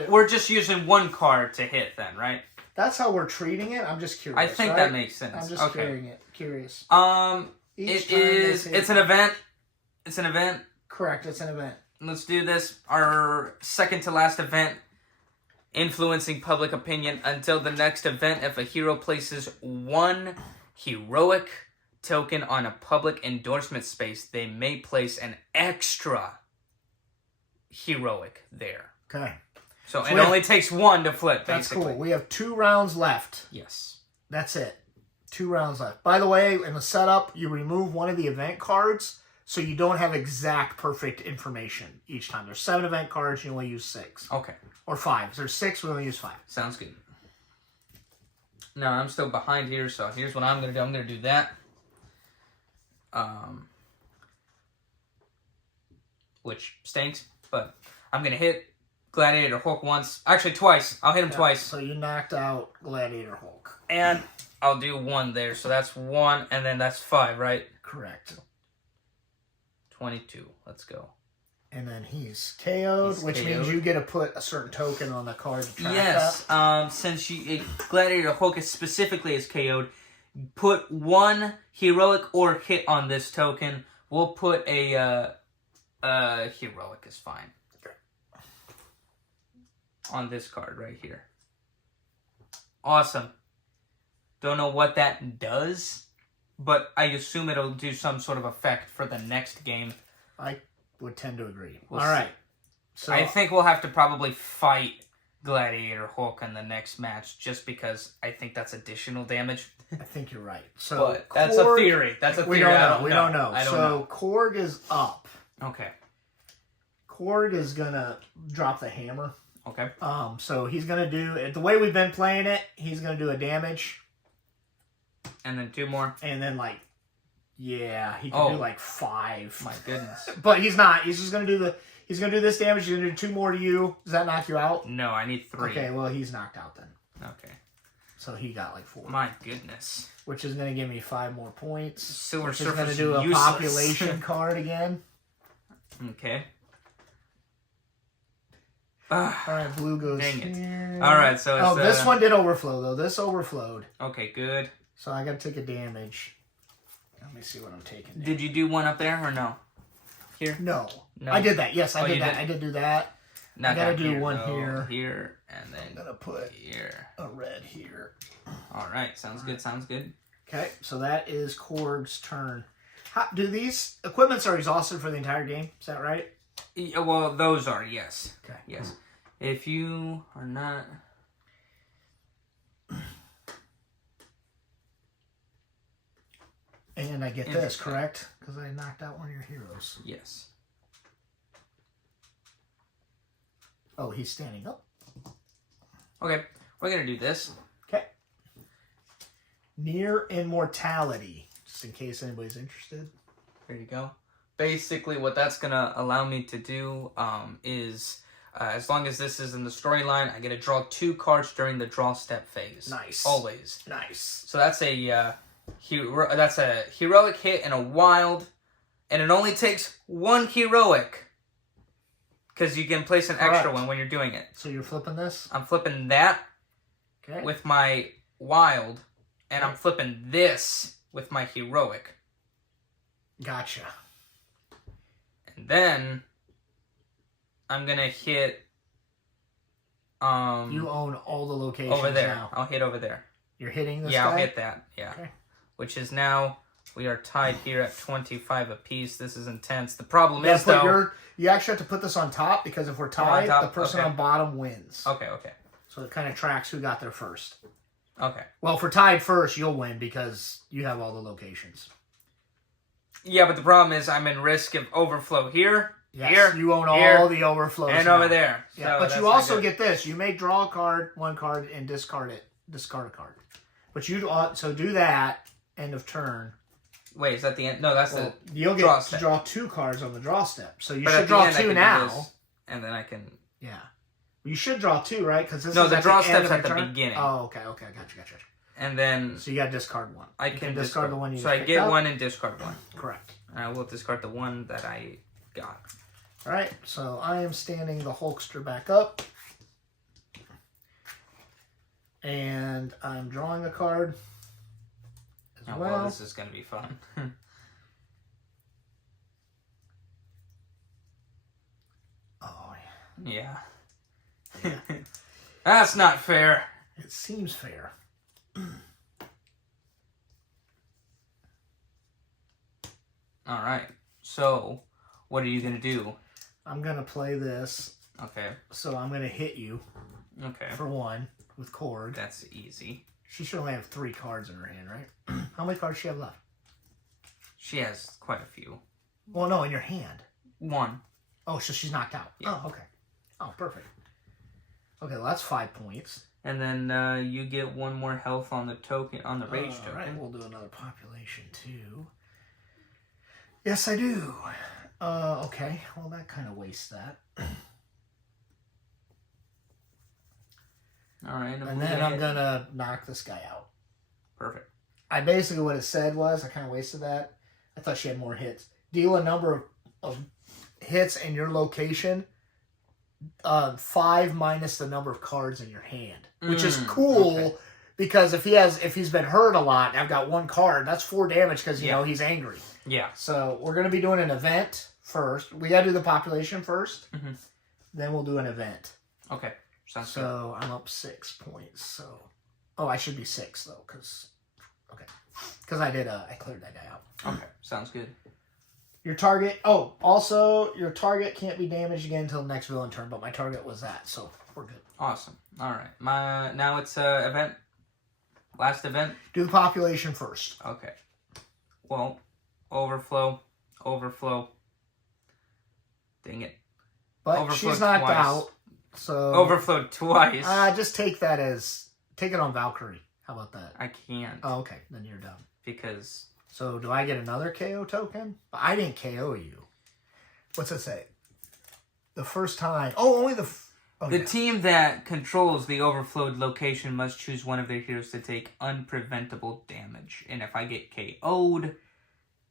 We're just using one card to hit then, right? That's how we're treating it. I'm just curious. I think that makes sense. I'm just curious. It's an event. It's an event. Correct. It's an event. Let's do this. Our second to last event, influencing public opinion. Until the next event, if a hero places one heroic token on a public endorsement space, they may place an extra heroic there. Okay. So it only takes one to flip, basically. That's cool. We have 2 rounds left. Yes. That's it. 2 rounds left. By the way, in the setup, you remove one of the event cards, so you don't have exact perfect information each time. There's 7 event cards, you only use 6. Okay. Or 5. There's 6, we only use 5. Sounds good. Now, I'm still behind here, so here's what I'm going to do. I'm going to do that. Which stinks, but I'm going to hit Gladiator Hulk once. Actually, twice. I'll hit him twice. So you knocked out Gladiator Hulk. And I'll do 1 there. So that's 1, and then that's 5, right? Correct. 22. Let's go. And then he's KO'd, which means you get to put a certain token on the card to track Yes. Since Gladiator Hulk specifically is KO'd, put 1 heroic or hit on this token. We'll put a heroic is fine. On this card right here. Awesome. Don't know what that does, but I assume it'll do some sort of effect for the next game. I would tend to agree. All right. So I think we'll have to probably fight Gladiator Hulk in the next match, just because I think that's additional damage. I think you're right. So but that's a theory. That's a theory. We don't know. So Korg is up. Okay. Korg is gonna drop the hammer. Okay. So he's gonna do the way we've been playing it. He's gonna do a damage, and then 2 more, and then he can do like 5. My goodness. But he's not. He's just gonna do He's gonna do this damage. He's gonna do 2 more to you. Does that knock you out? No, I need 3. Okay, well he's knocked out then. Okay. So he got 4. My goodness. Which is gonna give me 5 more points. Silver Surfer's gonna do a useless. population card again. Okay. Alright, blue goes Dang here. It. Alright, so it's this one did overflow though. This overflowed. Okay, good. So I gotta take a damage. Let me see what I'm taking. Did you do 1 up there or no? Here? No. I did that. Yes, I did that. Did? I did do that. I gotta do 1 here. Here, and then I'm gonna put here. A red here. Alright, sounds good, sounds good. Okay, so that is Korg's turn. Do these equipments are exhausted for the entire game? Is that right? Yeah, well, those are, yes. Okay. Yes. If you are not... And I get this, correct? Because I knocked out one of your heroes. Yes. Oh, he's standing up. Okay, we're going to do this. Okay. Near Immortality. Just in case anybody's interested. There you go. Basically, what that's going to allow me to do is, as long as this is in the storyline, I get to draw 2 cards during the draw step phase. Nice. Always. Nice. So that's a heroic hit and a wild, and it only takes 1 heroic, because you can place an extra one when you're doing it. So you're flipping this? I'm flipping that with my wild, and I'm flipping this with my heroic. Gotcha. And then I'm gonna hit. You own all the locations over there. now. I'll hit over there. You're hitting this. Yeah, guy? I'll hit that. Yeah. Okay. Which is now We are tied here at 25 apiece. This is intense. The problem You is, though... you actually have to put this on top because if we're tied, top? the person Okay. on bottom wins. Okay. So it kind of tracks who got there first. Okay. Well, if we're tied first, you'll win because you have all the locations. Yeah, but the problem is I'm in risk of overflow here, Yes, here, you own here, all the overflows and now. over there. Yeah, So but that's you not also good. get this. You may draw a card, one card, and discard a card. But so do that. End of turn. Wait, is that the end? No, that's Well, the you'll draw get to step. draw 2 cards on the draw step. So you But should at the draw end, I 2 can do now. this, and then I can... Yeah. You should draw 2, right? Because this No, is the at draw the end step's of at your the turn? beginning. Oh, okay. Gotcha. And then So you got to discard 1. I You can discard the one you So I picked get up. 1 and discard 1. Correct. And I will discard the 1 that I got. All right. So I am standing the Hulkster back up. And I'm drawing a card as Oh, well. well, this is going to be fun. Oh, Yeah. yeah. That's not fair. It seems fair. All right. So, what are you going to do? I'm going to play this. Okay. So I'm going to hit you Okay. for 1 with Korg. That's easy. She should only have 3 cards in her hand, right? How many cards does she have left? She has quite a few. Well, no, in your hand. 1. Oh, so she's knocked out. Yeah. Oh, okay. Oh, perfect. Okay, well, that's 5 points. And then you get 1 more health on the token, on the rage All token. right, we'll do another population, too. Yes, I do. Okay. Well, that kind of wastes that. All right. And then I'm going to knock this guy out. Perfect. I basically, what it said was, I kind of wasted that. I thought she had more hits. Deal a number of hits in your location. 5 minus the number of cards in your hand. Which is cool, okay. because if he's been hurt a lot, and I've got 1 card, that's 4 damage because, you know, he's angry. Yeah. So we're going to be doing an event first. We got to do the population first. Mhm. Then we'll do an event. Okay. Sounds So I'm up 6 points. So, I should be 6 though, because I cleared that guy out. good. Okay. Sounds good. Your target. Oh, also your target can't be damaged again until next villain turn. But my target was that, so we're good. Awesome. All right. Now it's event. Last event. Do the population first. Okay. Well, overflow. Dang it. But Overflow she's knocked twice. out. So Overflow twice. just take it on Valkyrie. How about that? I can't Oh, okay. Then you're done. because So do I get another KO token? I didn't KO you. What's it say? The first time. Oh, only the. the team that controls the overflowed location must choose one of their heroes to take unpreventable damage. And if I get KO'd,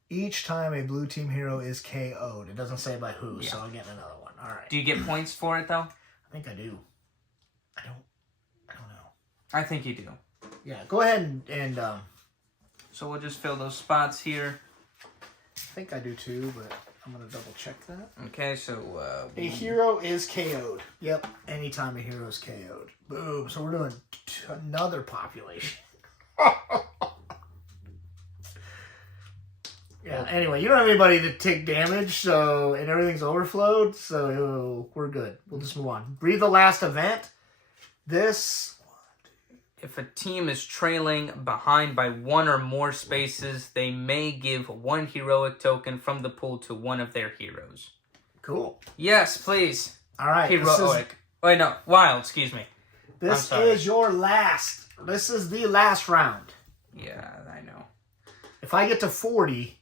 Each time a blue team hero is KO'd. It doesn't say by who, Yeah. so I'm getting another one. All right. do you get points for it though? I think I do. I don't know. I think you do. Yeah, go ahead and So we'll just fill those spots here. I think I do too, but I'm gonna double check that. Okay, so A hero is KO'd. Yep, anytime a hero is KO'd. Boom. So we're doing another population. Yeah, anyway, you don't have anybody to take damage, and everything's overflowed, so we're good. We'll just move on. Read the last event. This. if a team is trailing behind by 1 or more spaces, they may give 1 heroic token from the pool to one of their heroes. Cool. Yes, please. All right. Heroic. Wait, no. Wild, excuse me. This sorry. is your last. This is the last round. Yeah, I know. If I get to 40,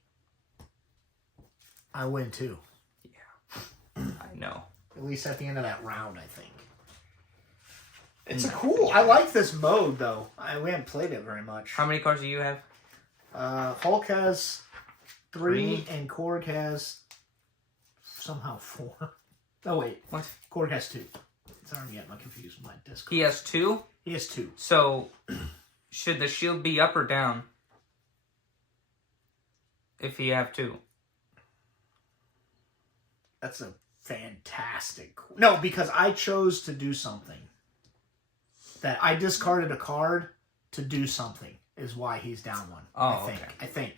I win too. I know. At least at the end of that round, I think. It's a cool. I like this mode though. We haven't played it very much. How many cards do you have? Hulk has 3, Three. and Korg has somehow 4. Oh wait, What? Korg has 2. Sorry, I'm getting confused with my Discord. He has 2. He has 2. So, should the shield be up or down? If he have 2. That's a fantastic. No, because I chose to do something. That I discarded a card to do something is why he's down 1. Oh, I think. okay. I think.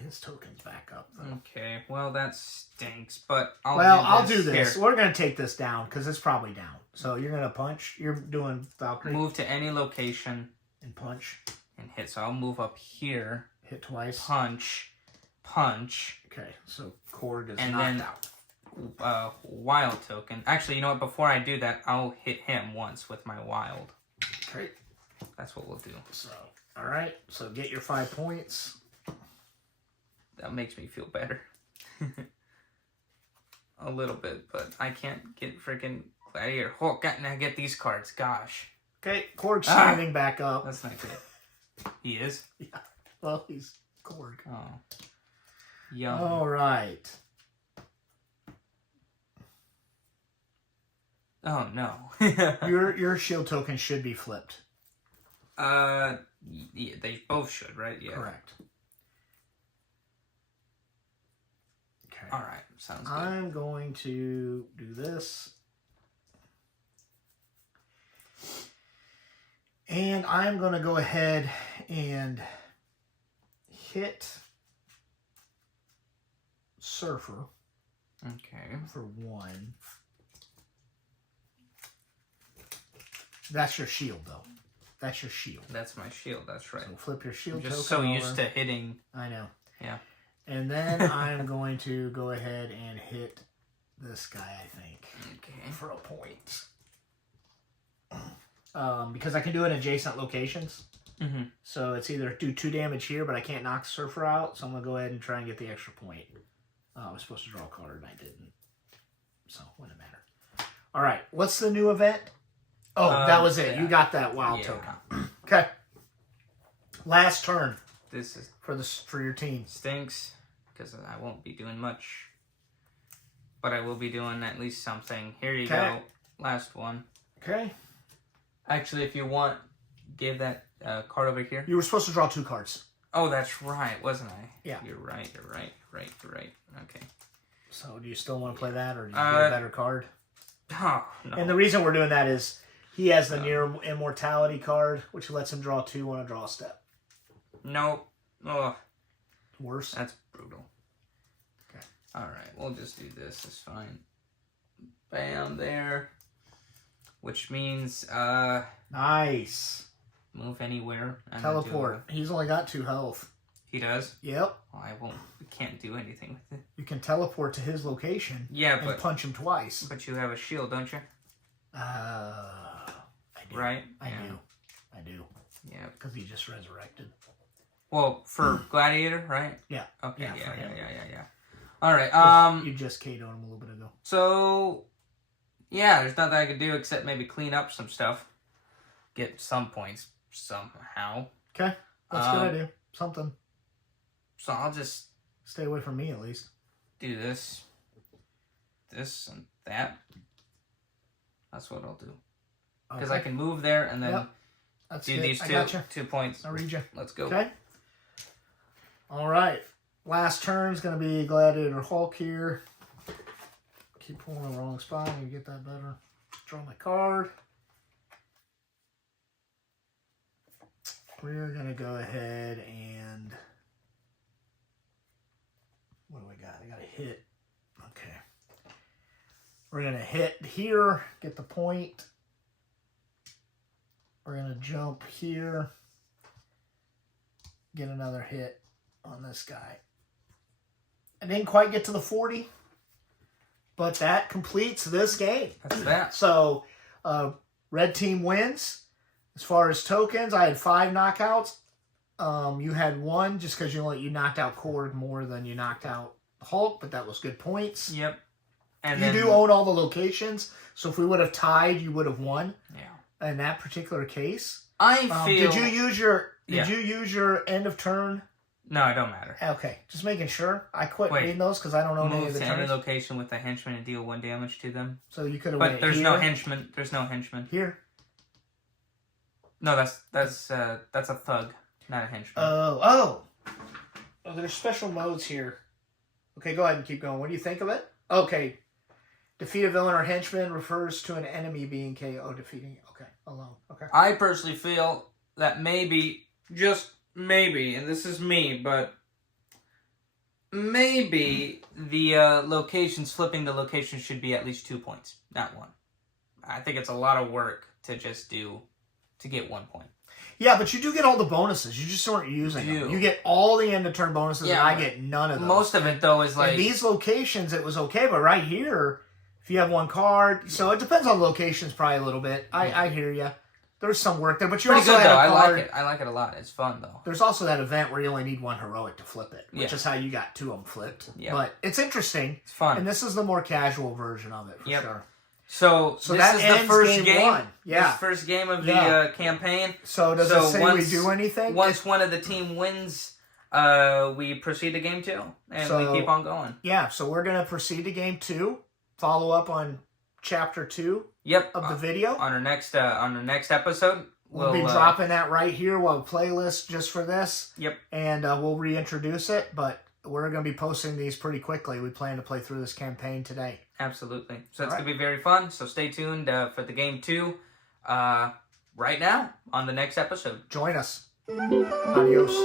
his tokens back up, though. Okay, well, that stinks, but I'll do this. Here. We're going to take this down, because it's probably down. So you're going to punch. You're doing Valkyrie. Move to any location. And punch. And hit. So I'll move up here. Hit twice. Punch. Okay, so Korg is and knocked then, out. Wild token. Actually, you know what? Before I do that, I'll hit him once with my wild. Okay. That's what we'll do. So, all right. So get your 5 points. That makes me feel better. A little bit, but I can't get freaking Gladiator Hulk. Now get these cards. Gosh. Okay, Korg's standing back up. That's not good. He is? Yeah. Well, he's Korg. Oh. Yum. All right. Oh, no. Your shield token should be flipped. Yeah, they both should, right? Yeah. Correct. Okay. All right. Sounds good. I'm going to do this. And I'm going to go ahead and hit Surfer. Okay. For 1. That's your shield, though. That's your shield. That's my shield. That's right. So flip your shield I'm just token so over. used to hitting. I know. Yeah. And then I'm going to go ahead and hit this guy, I think. Okay. For a point. Because I can do it in adjacent locations. Mm-hmm. So it's either do 2 damage here, but I can't knock Surfer out. So I'm going to go ahead and try and get the extra point. I was supposed to draw a card and I didn't. So it wouldn't matter. All right. What's the new event? Oh, that was it. Yeah. You got that wild token. Okay. Last turn. This is for your team. Stinks because I won't be doing much, but I will be doing at least something. Here you go. Last one. Okay. Actually, if you want, give that card over here. You were supposed to draw 2 cards. Oh, that's right, wasn't I? Yeah. You're right. Okay. So do you still want to play that, or do you get a better card? Oh, no. And the reason we're doing that is he has the near immortality card, which lets him draw 2 on a draw step. Nope. Oh. Worse? That's brutal. Okay. Alright, we'll just do this. It's fine. Bam, there. Which means, nice. Move anywhere. And Teleport. He's only got 2 health. He does? Yep. Well, we can't do anything with it. You can teleport to his location. Yeah, and but punch him twice. But you have a shield, don't you? I do. Right? I do. Yeah. Because he just resurrected. Well, for Gladiator, right? Yeah. Okay. Yeah. Yeah. All right. You just KO'd him a little bit ago. So, yeah, there's nothing I could do except maybe clean up some stuff, get some points somehow. Okay, that's a good idea. Something. So I'll just stay away from me at least. Do this, and that. That's what I'll do. Because I can move there and then do these 2 points. I'll read you. Let's go. Okay. All right. Last turn's going to be Gladiator Hulk here. Keep pulling the wrong spot. Let me get that better. Draw my card. We're going to go ahead and... What do we got? I got a hit. Okay. We're going to hit here. Get the point. We're going to jump here. Get another hit on this guy. I didn't quite get to the 40, but that completes this game. That's that. So, red team wins. As far as tokens, I had 5 knockouts. You had 1 just because you knocked out Korg more than you knocked out Hulk, but that was good points. Yep. And you do own all the locations, so if we would have tied, you would have won. Yeah. In that particular case, I feel. Did you use your end of turn? No, it don't matter. Okay, just making sure. I quit reading those because I don't know any of the turns. Move to any location with a henchman and deal 1 damage to them. So you could have. But there's no henchman. There's no henchman here. No, that's a thug, not a henchman. Oh, there's special modes here. Okay, go ahead and keep going. What do you think of it? Okay. Defeat a villain or henchman refers to an enemy being KO defeating. Okay, alone. Okay. I personally feel that maybe, just maybe, and this is me, but maybe the locations, flipping the locations should be at least 2 points, not 1. I think it's a lot of work to just to get 1 point. Yeah, but you do get all the bonuses. You just weren't using them. You get all the end of turn bonuses, and I get none of those. Most of it, though, is like... In these locations, it was okay, but right here, if you have 1 card... So it depends on locations probably a little bit. I hear you. There's some work there, but you pretty also good, though. had a card... I like it. I like it a lot. It's fun, though. There's also that event where you only need 1 heroic to flip it, which Yeah. is how you got 2 of them flipped. Yeah. But it's interesting. It's fun. And this is the more casual version of it, for Yep. sure. So So this that is the ends first game 1. Yeah. This first game of the Yeah. campaign. So does it say we do anything? Once one of the team wins, we proceed to game 2, and So- we keep on going. Yeah, so we're going to proceed to game 2, follow up on chapter 2 Yep. of the video. On our next episode, We'll be dropping that right here. We'll have a playlist just for this. Yep. And we'll reintroduce it, but we're going to be posting these pretty quickly. We plan to play through this campaign today. Absolutely. So it's All going to be very fun. So stay tuned for the game 2 right now on the next episode. Join us. Adios.